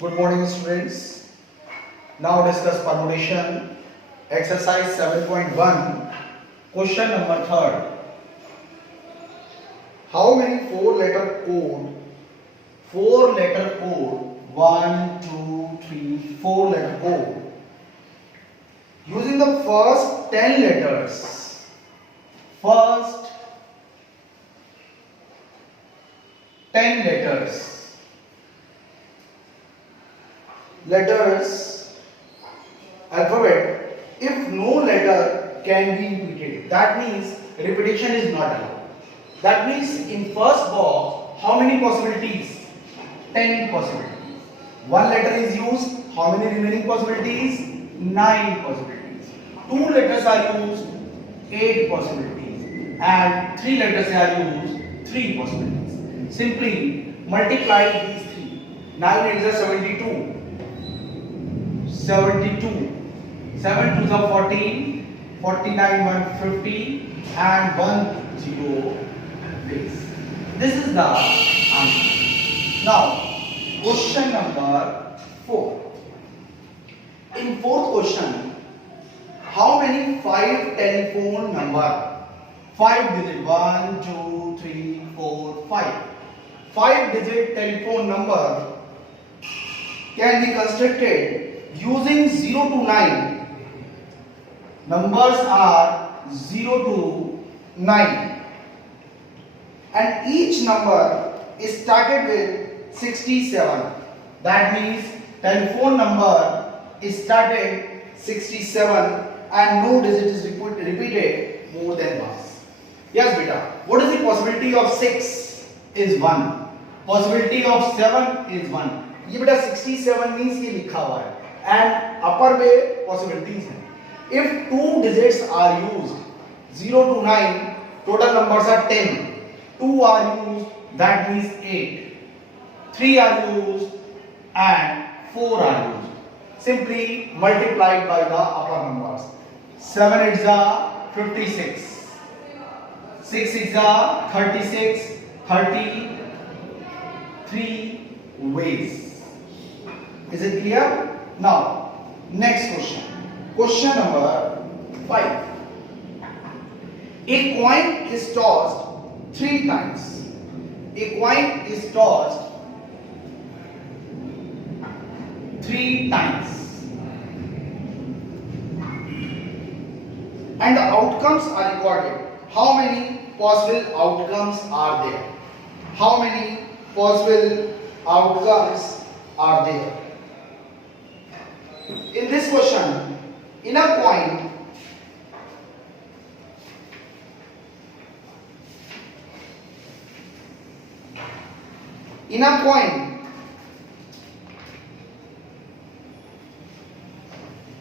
Good morning, students. Now discuss permutation. Exercise 7.1. Question number 3. How many four-letter code? Four-letter code. 1, 2, 3. Four-letter code. Using the first 10 letters. First 10 letters. Letters, alphabet, if no letter can be repeated, that means repetition is not allowed. That means in first box, how many possibilities? 10 possibilities. One letter is used, how many remaining possibilities? 9 possibilities. Two letters are used, 8 possibilities. And three letters are used, 3 possibilities. Simply multiply these three. 9 is 72. 72, 7 to the 14, 49, 150 and 1 0 base. This is the answer. Now, question number 4. In fourth question, how many 5 telephone number? 5 digit 1, 2, 3, 4, 5. 5 digit telephone number can be constructed using 0 to 9. Numbers are 0 to 9 and each number is started with 67. That means telephone number is started 67 and no digit is repeated more than once. Yes beta, what is the possibility of 6 is 1, possibility of 7 is 1. ये बेटा 67 means ये लिखा हुआ है and upper में possibilities हैं. If two digits are used 0 to 9, total numbers are 10. 2 are used, that means 8. 3 are used and 4 are used. Simply multiplied by the upper numbers. 7 is 56. 6 is 36. 33 ways. Is it clear? Now, next question. Question number 5. A coin is tossed 3 times. A coin is tossed 3 times. And the outcomes are recorded. How many possible outcomes are there? How many possible outcomes are there? In this question, in a coin,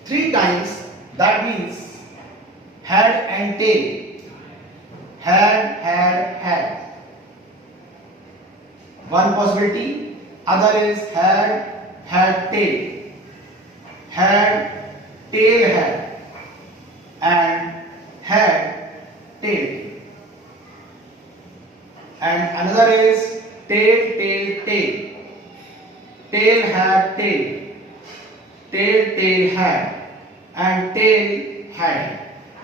three times, that means head and tail. Head. One possibility. Other is head, tail. Head, tail, head, and head, tail. And another is tail. Tail, head, tail. Tail, head, and tail, head.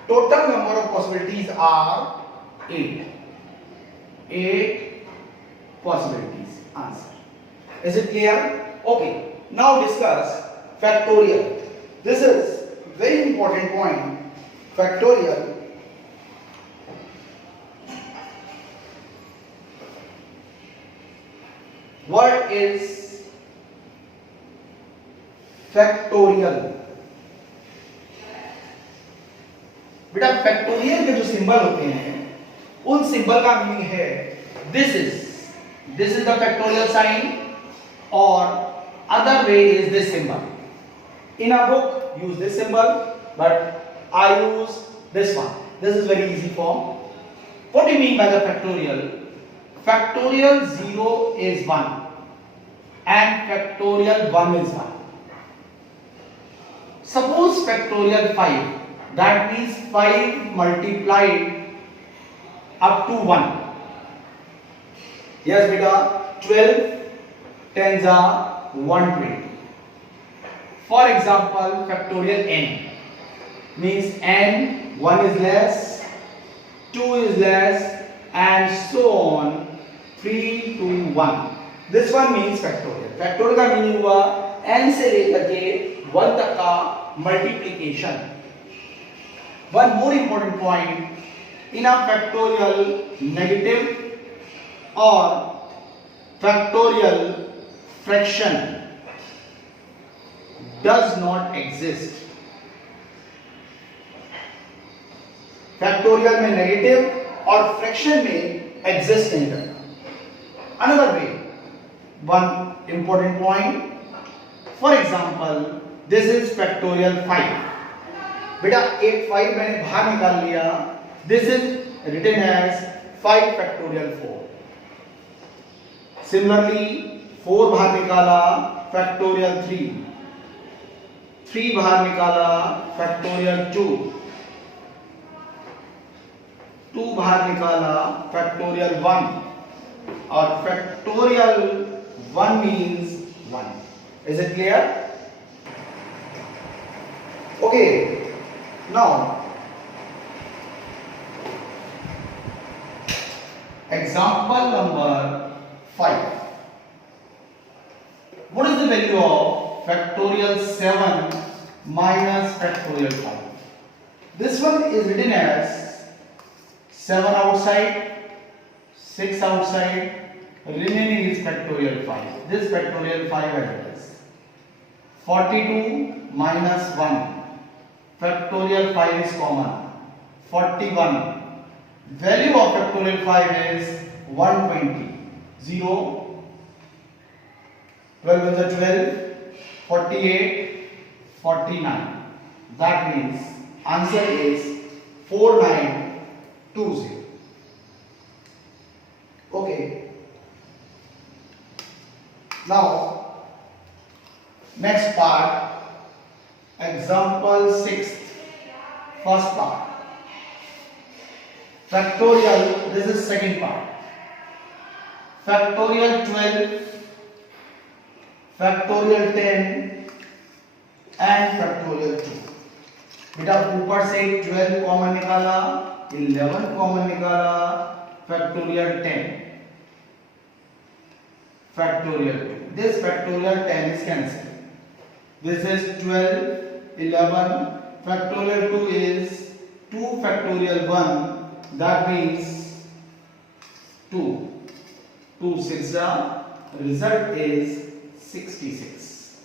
Total number of possibilities are 8. 8 possibilities. Answer. Is it clear? Okay. Now discuss factorial. This is very important point. Factorial. What is factorial? बेटा factorial के जो symbol होते हैं उन symbol का meaning है this is the factorial sign और other way is this symbol. In a book, use this symbol, but I use this one. This is very easy form. What do you mean by the factorial? Factorial 0 is 1 and factorial 1 is 1. Suppose factorial 5, that means 5 multiplied up to 1. Yes beta, 12 tens are 120. For example, factorial n means n, 1 is less, 2 is less, and so on, 3 to 1. This one means factorial. Factorial का meaning हुआ n से लेकर के 1 तक का multiplication. One more important point, in a factorial, negative or factorial fraction does not exist. Factorial में negative और fraction में एग्जिस्ट नहीं करता. Another way, one important point, for example this is factorial 5. बेटा एक 5 मैंने बाहर निकाल लिया. This is written as 5 factorial 4. Similarly 4 बाहर निकाला, फैक्टोरियल 3. 3 बाहर निकाला, फैक्टोरियल 2. 2 बाहर निकाला, फैक्टोरियल 1. और factorial 1 means 1. Is it clear? Okay, now example number 5. What is the value of factorial 7 minus factorial 5? This one is written as 7 outside, 6 outside, remaining is factorial 5. This factorial 5 address. 42 minus 1. Factorial 5 is common. 41. Value of factorial 5 is 120. 0. 12 is a 12. 48. 49. That means answer is 4920. Okay. Now next part, example 6, first part. Factorial, this is second part. Factorial 12, factorial 10 and factorial 2. बेटा ऊपर से 12 common निकाला, 11 common निकाला, factorial 10, factorial 2. This factorial 10 is cancelled. This is 12, 11, factorial 2 is 2 factorial 1. That means 2. 2 6 result is 66.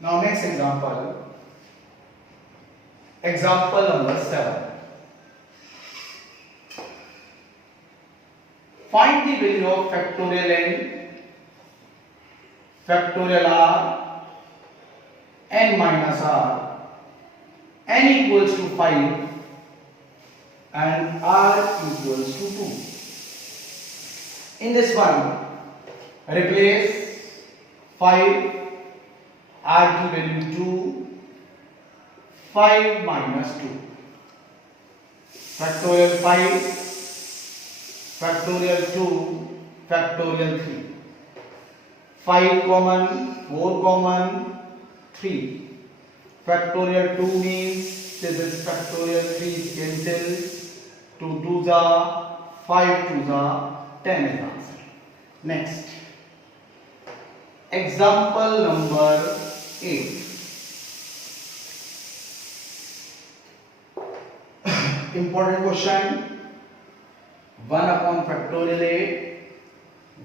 Now next example. Example number 7. Find the value of factorial n, factorial r, n minus r, n equals to 5 and r equals to 2. In this one, replace 5, r की value 2, 5 minus 2. Factorial 5, factorial 2, factorial 3. 5 common, 4 common, 3. Factorial 2 means this is factorial 3 is cancelled. 2 2s are 5 2s are 10 is answer. Next, example number 8. Important question. 1 upon factorial 8,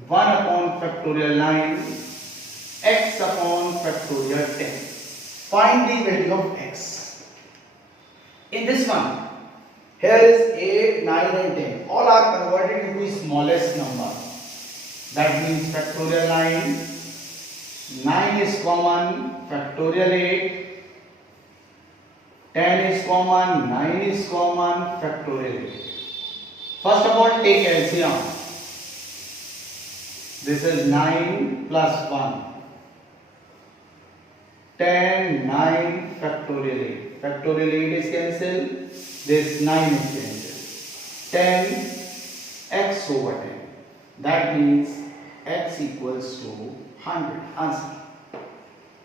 1 upon factorial 9, x upon factorial 10. Find the value of x. In this one, here is 8, 9 and 10. All are converted into smallest number. That means factorial 9. 9 is common, factorial 8. 10 is common, 9 is common, factorial 8. First of all, take LCM. This is 9 plus 1. 10, 9, factorial 8. Factorial 8 is cancelled. This 9 is cancelled. 10 x over 10. That means x equals to 100. Answer.